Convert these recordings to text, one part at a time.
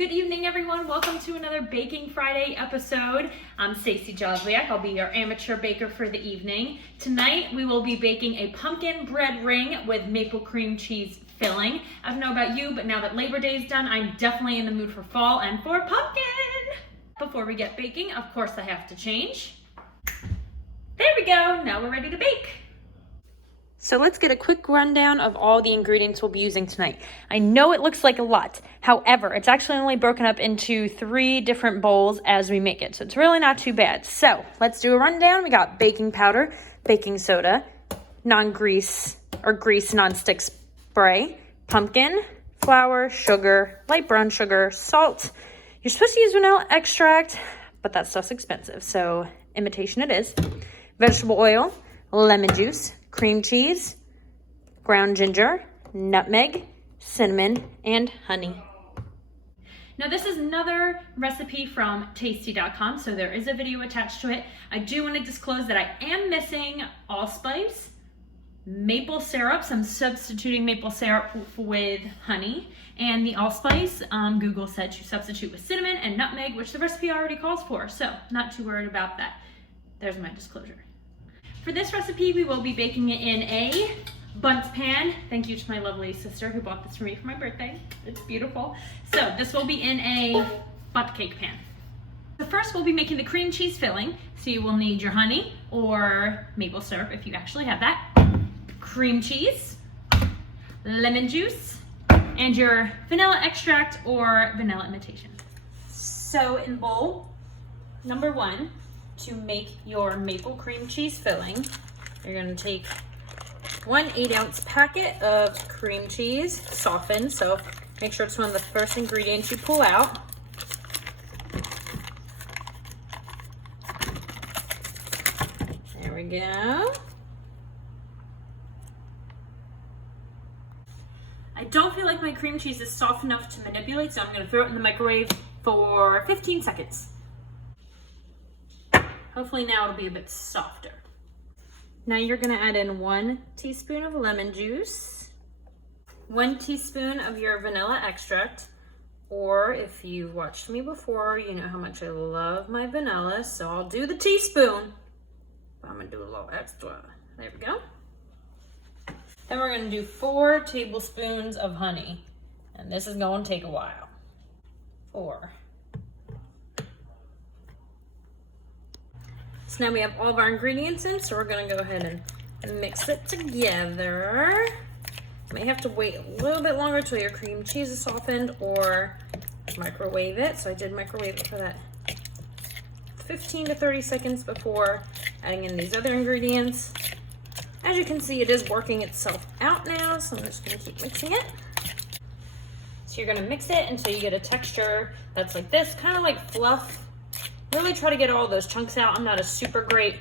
Good evening, everyone. Welcome to another Baking Friday episode. I'm Stacy Joswiak. I'll be your amateur baker for the evening. Tonight, we will be baking a pumpkin bread ring with maple cream cheese filling. I don't know about you, but now that Labor Day is done, I'm definitely in the mood for fall and for pumpkin. Before we get baking, of course, I have to change. There we go. Now we're ready to bake. So let's get a quick rundown of all the ingredients we'll be using tonight. I know it looks like a lot. However, it's actually only broken up into 3 different bowls as we make it. So it's really not too bad. So let's do a rundown. We got baking powder, baking soda, non-grease or grease non-stick spray, pumpkin, flour, sugar, light brown sugar, salt. You're supposed to use vanilla extract, but that stuff's expensive. So imitation it is. Vegetable oil, lemon juice, cream cheese, ground ginger, nutmeg, cinnamon, and honey. Now this is another recipe from tasty.com, so there is a video attached to it. I do want to disclose that I am missing allspice, maple syrup, so I'm substituting maple syrup with honey, and the allspice, Google said to substitute with cinnamon and nutmeg, which the recipe already calls for, so not too worried about that. There's my disclosure. For this recipe, we will be baking it in a bundt pan. Thank you to my lovely sister who bought this for me for my birthday. It's beautiful. So this will be in a bundt cake pan. So first we'll be making the cream cheese filling. So you will need your honey or maple syrup if you actually have that, cream cheese, lemon juice, and your vanilla extract or vanilla imitation. So in bowl number 1, to make your maple cream cheese filling, you're going to take 1 8-ounce packet of cream cheese, softened, so make sure it's one of the first ingredients you pull out. There we go. I don't feel like my cream cheese is soft enough to manipulate, so I'm going to throw it in the microwave for 15 seconds. Hopefully now it'll be a bit softer. Now you're gonna add in 1 teaspoon of lemon juice, 1 teaspoon of your vanilla extract, or if you've watched me before, you know how much I love my vanilla, so I'll do the teaspoon. I'm gonna do a little extra. There we go. Then we're gonna do 4 tablespoons of honey, and this is gonna take a while. 4. So now we have all of our ingredients in, so we're gonna go ahead and mix it together. You may have to wait a little bit longer till your cream cheese is softened or microwave it. So I did microwave it for that 15 to 30 seconds before adding in these other ingredients. As you can see, it is working itself out now, so I'm just gonna keep mixing it. So you're gonna mix it until you get a texture that's like this, kind of like fluff. Really try to get all those chunks out. I'm not a super great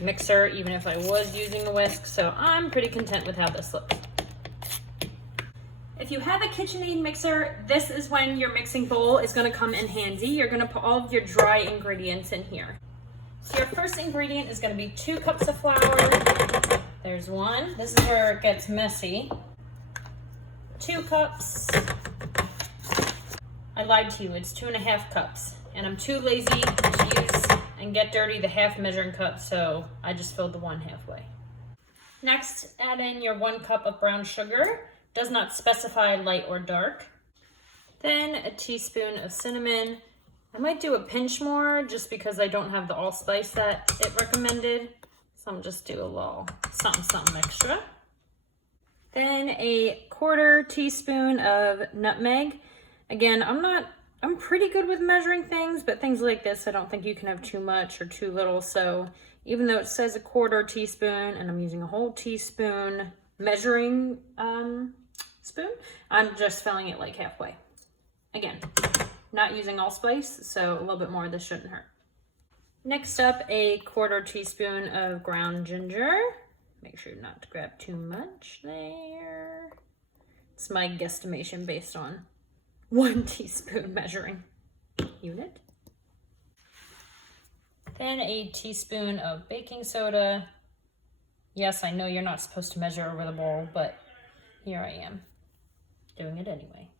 mixer, even if I was using a whisk, so I'm pretty content with how this looks. If you have a KitchenAid mixer, this is when your mixing bowl is gonna come in handy. You're gonna put all of your dry ingredients in here. So your first ingredient is gonna be 2 cups of flour. There's 1. This is where it gets messy. 2 cups. I lied to you, it's 2.5 cups. And I'm too lazy to use and get dirty the half measuring cup, so I just filled the 1 halfway. Next, add in your 1 cup of brown sugar. Does not specify light or dark. Then a teaspoon of cinnamon. I might do a pinch more just because I don't have the allspice that it recommended. So I'm just do a little something extra. Then a 1/4 teaspoon of nutmeg. Again, I'm pretty good with measuring things, but things like this, I don't think you can have too much or too little. So even though it says a 1/4 teaspoon and I'm using a whole teaspoon measuring spoon, I'm just filling it like halfway. Again, not using allspice, so a little bit more of this shouldn't hurt. Next up, a 1/4 teaspoon of ground ginger. Make sure not to grab too much there. It's my guesstimation based on 1 teaspoon measuring unit. Then a teaspoon of baking soda. Yes, I know you're not supposed to measure over the bowl, but here I am doing it anyway.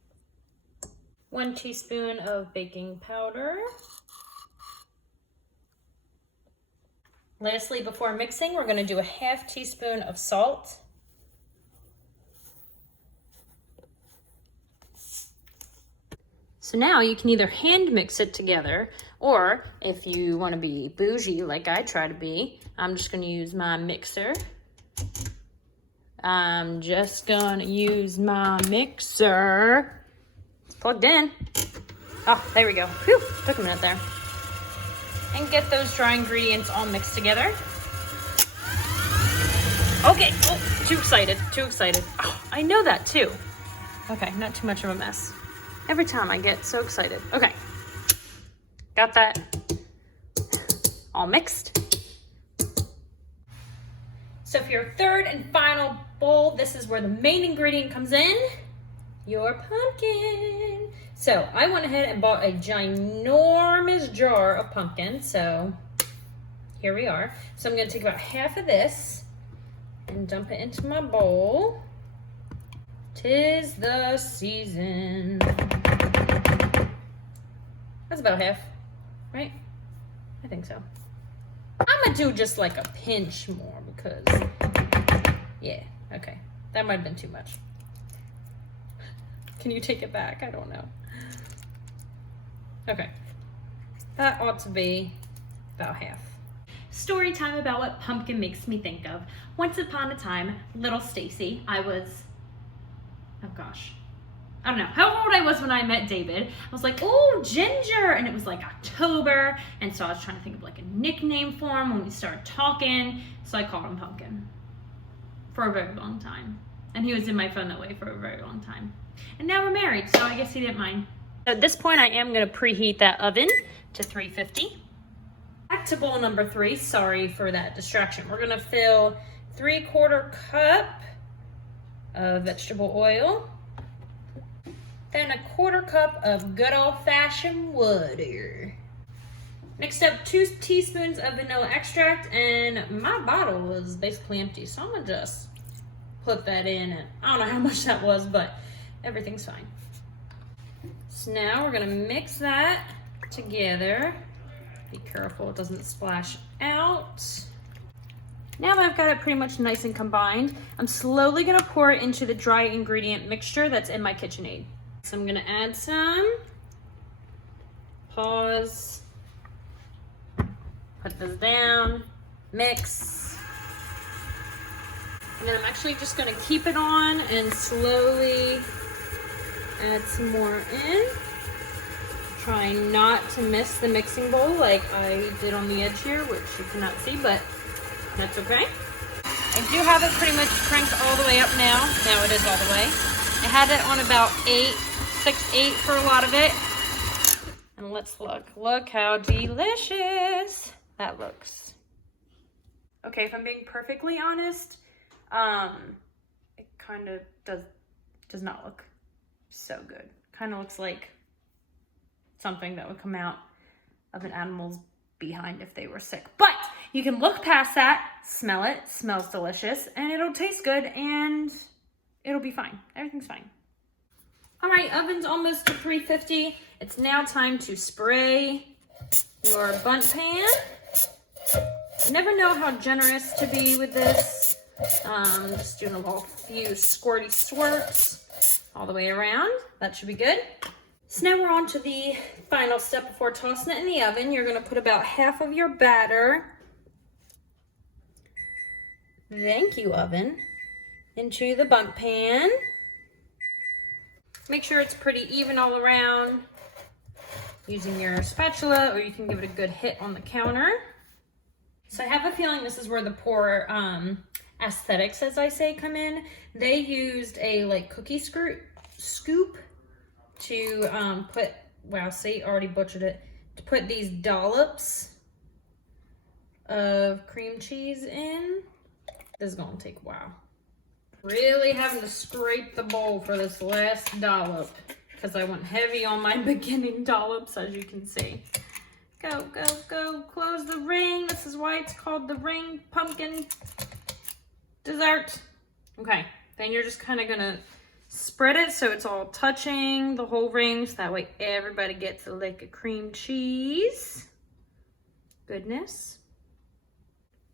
1 teaspoon of baking powder. Lastly, before mixing, we're going to do a 1/2 teaspoon of salt. So now you can either hand mix it together, or if you want to be bougie like I try to be, I'm just going to use my mixer. It's plugged in. Oh, there we go. Whew, took a minute there. And get those dry ingredients all mixed together. Okay, oh, too excited, too excited. Oh, I know that too. Okay, not too much of a mess. Every time I get so excited. Okay, got that all mixed. So for your third and final bowl, this is where the main ingredient comes in, your pumpkin. So I went ahead and bought a ginormous jar of pumpkin. So here we are. So I'm gonna take about 1/2 of this and dump it into my bowl. 'Tis the season. That's about 1/2, right? I think so. I'm gonna do just like a pinch more because, yeah, okay. That might have been too much. Can you take it back? I don't know. Okay. That ought to be about 1/2. Story time about what pumpkin makes me think of. Once upon a time, little Stacy, I was, oh gosh, I don't know how old I was when I met David. I was like, oh, Ginger, and it was like October, and so I was trying to think of like a nickname for him when we started talking, so I called him Pumpkin for a very long time, and he was in my phone that way for a very long time. And now we're married, so I guess he didn't mind. At this point, I am going to preheat that oven to 350. Back to bowl number 3. Sorry for that distraction. We're going to fill 3/4 cup of vegetable oil. Then 1/4 cup of good old-fashioned water. Next up, 2 teaspoons of vanilla extract, and my bottle was basically empty, so I'm gonna just put that in, and I don't know how much that was, but everything's fine. So now we're gonna mix that together. Be careful it doesn't splash out. Now that I've got it pretty much nice and combined, I'm slowly gonna pour it into the dry ingredient mixture that's in my KitchenAid. So I'm gonna add some, pause, put this down, mix, and then I'm actually just gonna keep it on and slowly add some more in. Trying not to miss the mixing bowl like I did on the edge here, which you cannot see, but that's okay. I do have it pretty much cranked all the way up now. Now it is all the way. I had it on about 6-8 for a lot of it. And let's look. Look how delicious that looks. Okay, if I'm being perfectly honest, it kind of does not look so good. Kind of looks like something that would come out of an animal's behind if they were sick. But you can look past that, smell it, smells delicious, and it'll taste good, and it'll be fine. Everything's fine. All right, oven's almost to 350. It's now time to spray your bundt pan. Never know how generous to be with this. Just doing a little few squirty squirts all the way around. That should be good. So now we're on to the final step before tossing it in the oven. You're gonna put about 1/2 of your batter, thank you oven, into the bundt pan. Make sure it's pretty even all around using your spatula, or you can give it a good hit on the counter. So I have a feeling this is where the poor aesthetics, as I say, come in. They used a like cookie scoop to put, wow, see, already butchered it, to put these dollops of cream cheese in. This is gonna take a while. Really having to scrape the bowl for this last dollop because I went heavy on my beginning dollops, as you can see. Go, go, go, close the ring. This is why it's called the ring pumpkin dessert. Okay, then you're just kind of gonna Spread it so it's all touching the whole ring, so that way everybody gets a lick of cream cheese. Goodness.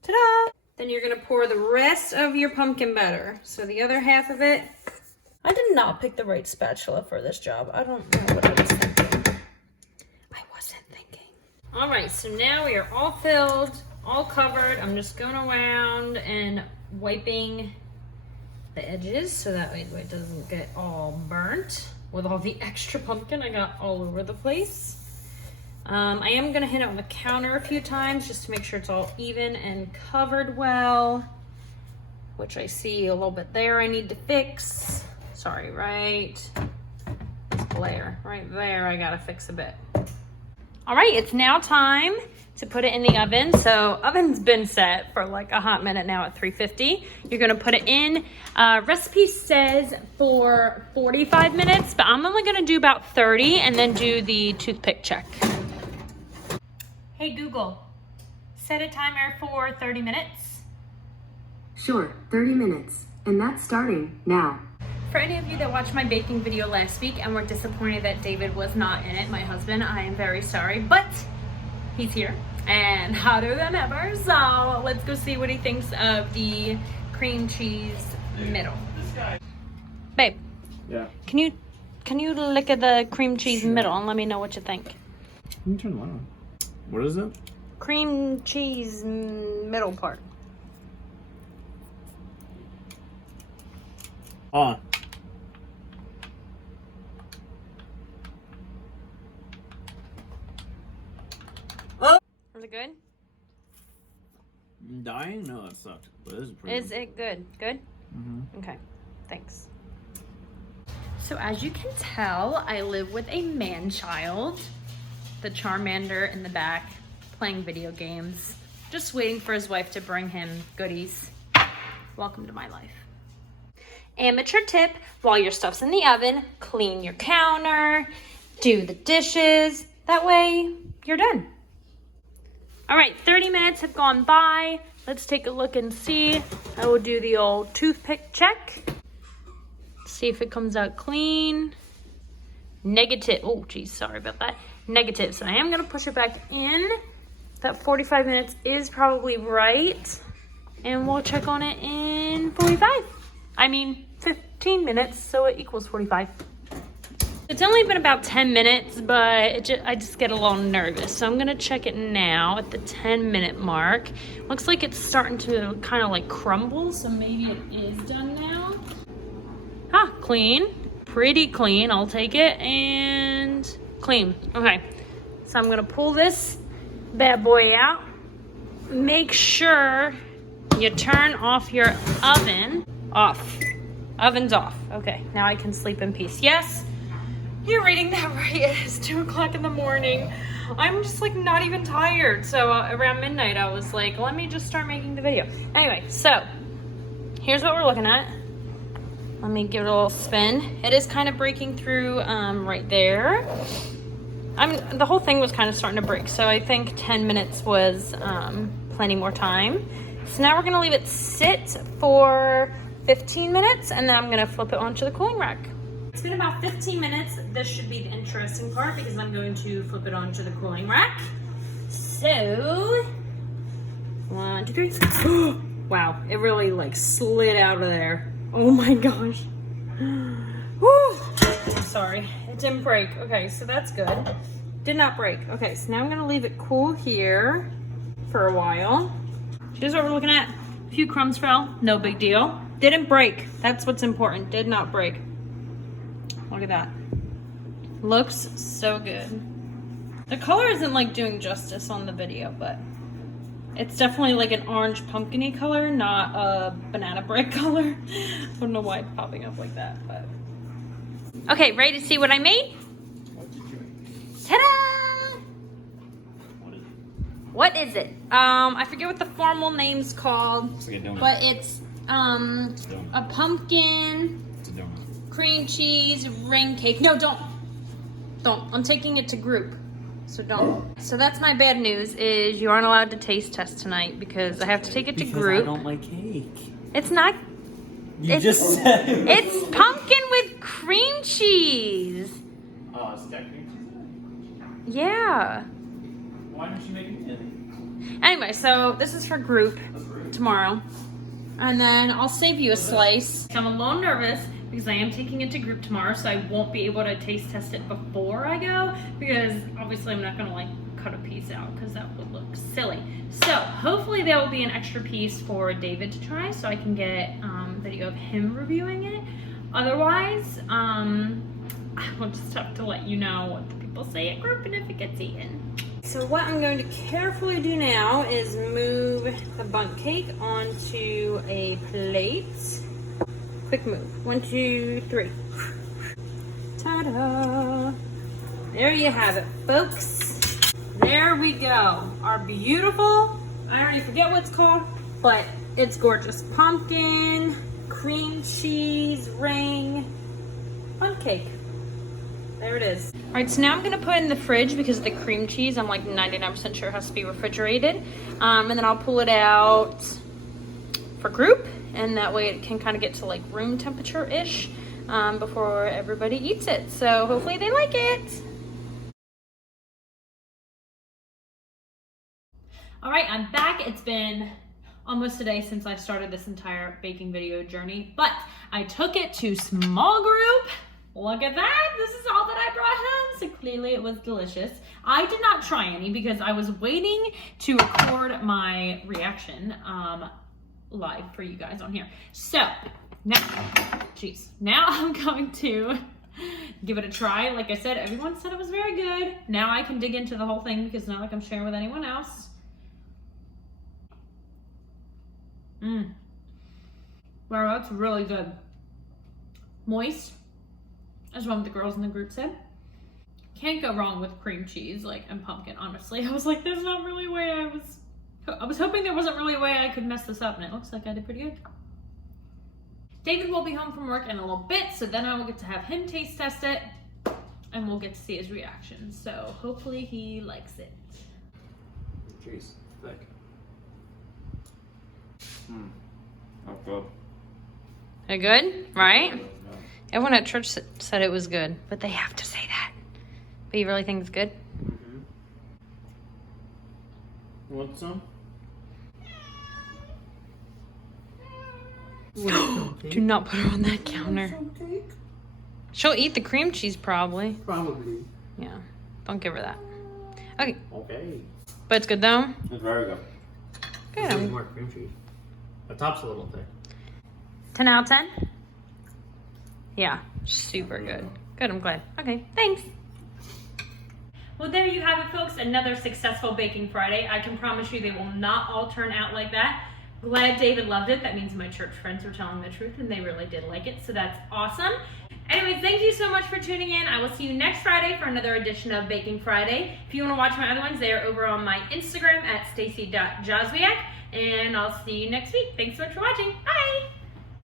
Ta-da! Then you're gonna pour the rest of your pumpkin batter. So the other half of it. I did not pick the right spatula for this job. I don't know what I was thinking. I wasn't thinking. All right, so now we are all filled, all covered. I'm just going around and wiping the edges so that way it doesn't get all burnt with all the extra pumpkin I got all over the place. I am gonna hit it on the counter a few times just to make sure it's all even and covered well, which I see a little bit there I need to fix. Sorry, right glare right there, I gotta fix a bit. All right, it's now time to put it in the oven. So oven's been set for like a hot minute now at 350. You're gonna put it in. Recipe says for 45 minutes, but I'm only gonna do about 30 and then do the toothpick check. Hey Google, set a timer for 30 minutes. Sure, 30 minutes. And that's starting now. For any of you that watched my baking video last week and were disappointed that David was not in it, my husband, I am very sorry, but he's here and hotter than ever. So let's go see what he thinks of the cream cheese middle. Babe. Yeah. Can you lick at the cream cheese middle and let me know what you think? Let me turn the light on. What is it? Cream cheese middle part. Was it good? Dying? No, that sucked. But this is pretty Is it good? Good? Mm-hmm. Okay, thanks. So as you can tell, I live with a man-child, the Charmander in the back, playing video games, just waiting for his wife to bring him goodies. Welcome to my life. Amateur tip, while your stuff's in the oven, clean your counter, do the dishes. That way, you're done. All right, 30 minutes have gone by. Let's take a look and see. I will do the old toothpick check. See if it comes out clean. Negative. Oh, geez, sorry about that. Negative. So I am gonna push it back in. That 45 minutes is probably right. And we'll check on it in 15 minutes, so it equals 45. It's only been about 10 minutes, but I just get a little nervous. So I'm gonna check it now at the 10-minute mark. Looks like it's starting to kind of like crumble, so maybe it is done now. Ah, clean, pretty clean, I'll take it, and clean. Okay, so I'm gonna pull this bad boy out. Make sure you turn off your oven. Off. Oven's off. Okay, now I can sleep in peace. Yes, you're reading that right. It is 2 o'clock in the morning. I'm just like not even tired. So around midnight, I was like, let me just start making the video. Anyway, so here's what we're looking at. Let me give it a little spin. It is kind of breaking through right there. The whole thing was kind of starting to break. So I think 10 minutes was plenty more time. So now we're gonna leave it sit for 15 minutes and then I'm gonna flip it onto the cooling rack. It's been about 15 minutes. This should be the interesting part because I'm going to flip it onto the cooling rack. So, 1, 2, 3. Wow, it really like slid out of there. Oh my gosh. Woo. I'm sorry, it didn't break. Okay, so that's good. Did not break. Okay, so now I'm gonna leave it cool here for a while. Here's what we're looking at. A few crumbs fell, no big deal. Didn't break, that's what's important, did not break. Look at that. Looks so good. The color isn't like doing justice on the video, but it's definitely like an orange pumpkin-y color, not a banana bread color. I don't know why it's popping up like that, but. Okay, ready to see what I made? What did you make? Ta-da! What is it? What is it? I forget what the formal name's called, Looks like a donut. but it's a pumpkin, It's a donut. cream cheese, ring cake. No, don't. I'm taking it to group, so don't. So that's my bad news is you aren't allowed to taste test tonight because I have to take it to group. I don't like cake. It's not. You just said It's pumpkin with cream cheese. Oh, it's that cream cheese? Yeah. Why don't you make it 10? Anyway, so this is for group tomorrow. And then I'll save you a slice. I'm a little nervous because I am taking it to group tomorrow, so I won't be able to taste test it before I go, because obviously I'm not gonna like cut a piece out because that would look silly. So hopefully there will be an extra piece for David to try so I can get video of him reviewing it. Otherwise, I will just have to let you know what the people say at group and if it gets eaten. So what I'm going to carefully do now is move the bundt cake onto a plate. Quick move. 1, 2, 3. Ta-da! There you have it, folks. There we go. Our beautiful, I already forget what it's called, but it's gorgeous. Pumpkin, cream cheese, ring, bundt cake. There it is. All right, so now I'm gonna put it in the fridge because of the cream cheese. I'm like 99% sure it has to be refrigerated. And then I'll pull it out for group, and that way it can kind of get to like room temperature-ish before everybody eats it. So hopefully they like it. All right, I'm back. It's been almost a day since I started this entire baking video journey, but I took it to small group. Look at that. This is all that I brought home. So clearly it was delicious. I did not try any because I was waiting to record my reaction live for you guys on here. So now I'm going to give it a try. Like I said, everyone said it was very good. Now I can dig into the whole thing because it's not like I'm sharing with anyone else. Wow, that's really good. Moist, as one of the girls in the group said. Can't go wrong with cream cheese, like, and pumpkin, honestly. I was like, there's not really a way I was hoping there wasn't really a way I could mess this up, and it looks like I did pretty good. David will be home from work in a little bit, so then I will get to have him taste test it, and we'll get to see his reaction. So hopefully he likes it. Cheese, thick. Not good. They're good, right? Everyone at church said it was good, but they have to say that. But you really think it's good? You want some? Do not put her on that counter. She'll eat the cream cheese probably. Probably. Yeah, don't give her that. Okay, Okay. but it's good though? It's very good. Good. There's more cream cheese. The top's a little thick. 10 out of 10? Yeah, super good. Good, I'm glad. Okay, thanks. Well, there you have it, folks. Another successful Baking Friday. I can promise you they will not all turn out like that. Glad David loved it. That means my church friends were telling the truth and they really did like it, so that's awesome. Anyways, thank you so much for tuning in. I will see you next Friday for another edition of Baking Friday. If you want to watch my other ones, they are over on my Instagram at stacy.jozwiak, and I'll see you next week. Thanks so much for watching. Bye!